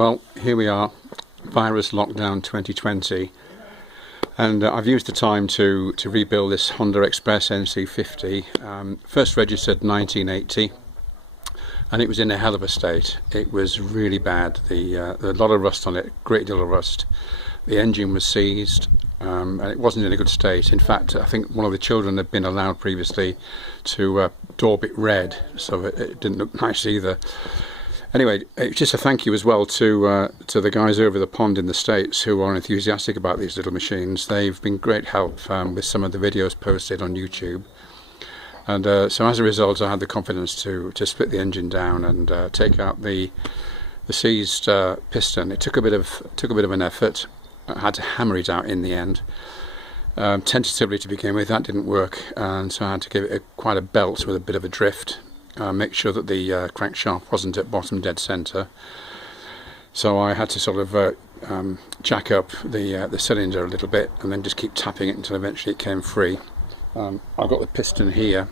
Well, here we are, virus lockdown 2020, and I've used the time to rebuild this Honda Express NC50, first registered 1980, and it was in a hell of a state. It was really bad. There was a lot of rust on it, great deal of rust. The engine was seized, and it wasn't in a good state. In fact, I think one of the children had been allowed previously to daub it red, so it didn't look nice either. Anyway, it's just a thank you as well to the guys over the pond in the States who are enthusiastic about these little machines. They've been great help with some of the videos posted on YouTube. And so as a result, I had the confidence to split the engine down and take out the seized piston. It took a bit of an effort. I had to hammer it out in the end. Tentatively to begin with, that didn't work, and so I had to give it quite a belt with a bit of a drift. Make sure that the crankshaft wasn't at bottom dead centre. So I had to sort of jack up the cylinder a little bit and then just keep tapping it until eventually it came free. I've got the piston here,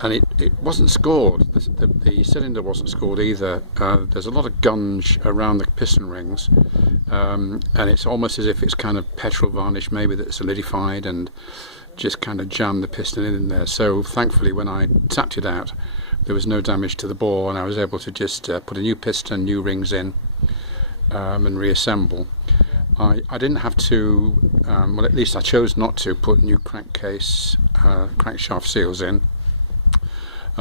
and it wasn't scored. The cylinder wasn't scored either. There's a lot of gunge around the piston rings, and it's almost as if it's kind of petrol varnish maybe that's solidified and just kind of jammed the piston in there. So thankfully when I tapped it out there was no damage to the bore, and I was able to just put a new piston, new rings in, and reassemble. I didn't have to, well, at least I chose not to put new crankcase, crankshaft seals in,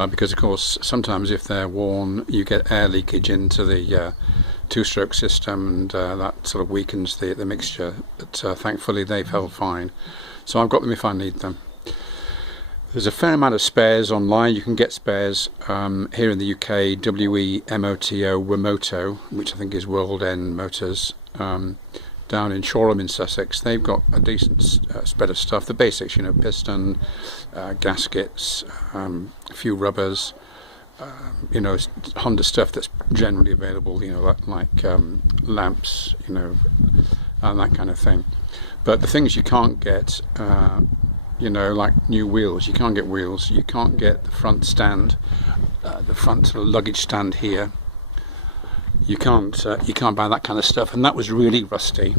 because of course sometimes if they're worn you get air leakage into the two-stroke system, and that sort of weakens the mixture, but thankfully they've held fine. So I've got them if I need them. There's a fair amount of spares online. You can get spares here in the UK, Wemoto, which I think is World End Motors. Down in Shoreham in Sussex, they've got a decent spread of stuff. The basics, you know, piston, gaskets, a few rubbers, you know, Honda stuff that's generally available, you know, like lamps, you know, and that kind of thing. But the things you can't get, you know, like new wheels. You can't get wheels. You can't get the front stand, the front sort of luggage stand here. You can't buy that kind of stuff, and that was really rusty.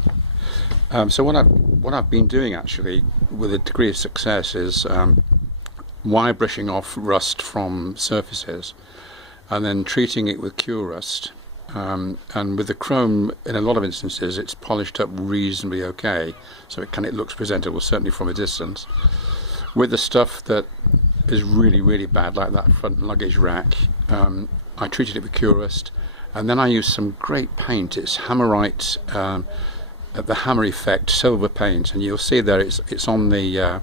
So what I've been doing actually, with a degree of success, is wire brushing off rust from surfaces, and then treating it with cure rust. And with the chrome, in a lot of instances, it's polished up reasonably okay, so it looks presentable, certainly from a distance. With the stuff that is really, really bad, like that front luggage rack, I treated it with cure rust, and then I used some great paint. It's Hammerite, the Hammer Effect silver paint, and you'll see there it's on the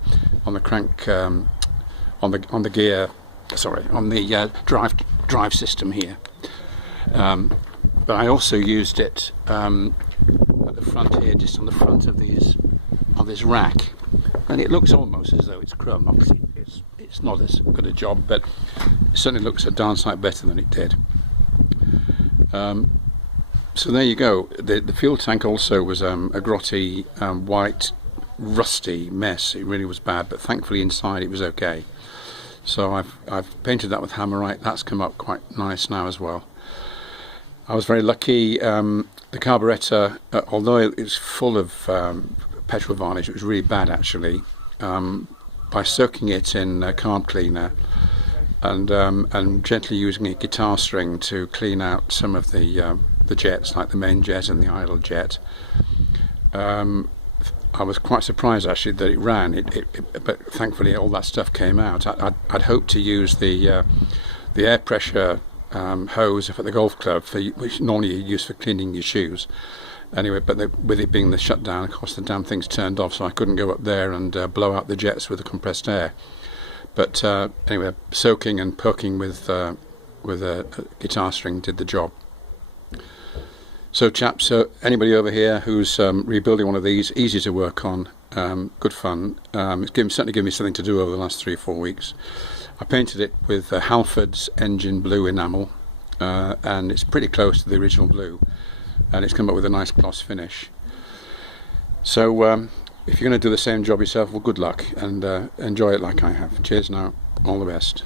crank, on the gear, sorry, on the drive system here. But I also used it at the front here, just on the front of this rack, and it looks almost as though it's chrome. Obviously it's not as good a job, but it certainly looks a darn sight better than it did. So there you go. The fuel tank also was a grotty, white, rusty mess. It really was bad, but thankfully inside it was okay. So I've painted that with Hammerite. That's come up quite nice now as well. I was very lucky. The carburettor, although it was full of petrol varnish, it was really bad actually. By soaking it in carb cleaner and gently using a guitar string to clean out some of the jets, like the main jet and the idle jet, I was quite surprised actually that it ran. But thankfully all that stuff came out. I'd hoped to use the air pressure hose at the golf club, which normally you use for cleaning your shoes. Anyway, but with it being the shutdown, of course the damn thing's turned off, so I couldn't go up there and blow out the jets with the compressed air. But anyway, soaking and poking with a guitar string did the job. So chaps, anybody over here who's rebuilding one of these, easy to work on, good fun. It's certainly given me something to do over the last 3 or 4 weeks. I painted it with Halford's engine blue enamel, and it's pretty close to the original blue, and it's come up with a nice gloss finish. So if you're going to do the same job yourself, well, good luck, and enjoy it like I have. Cheers now, all the best.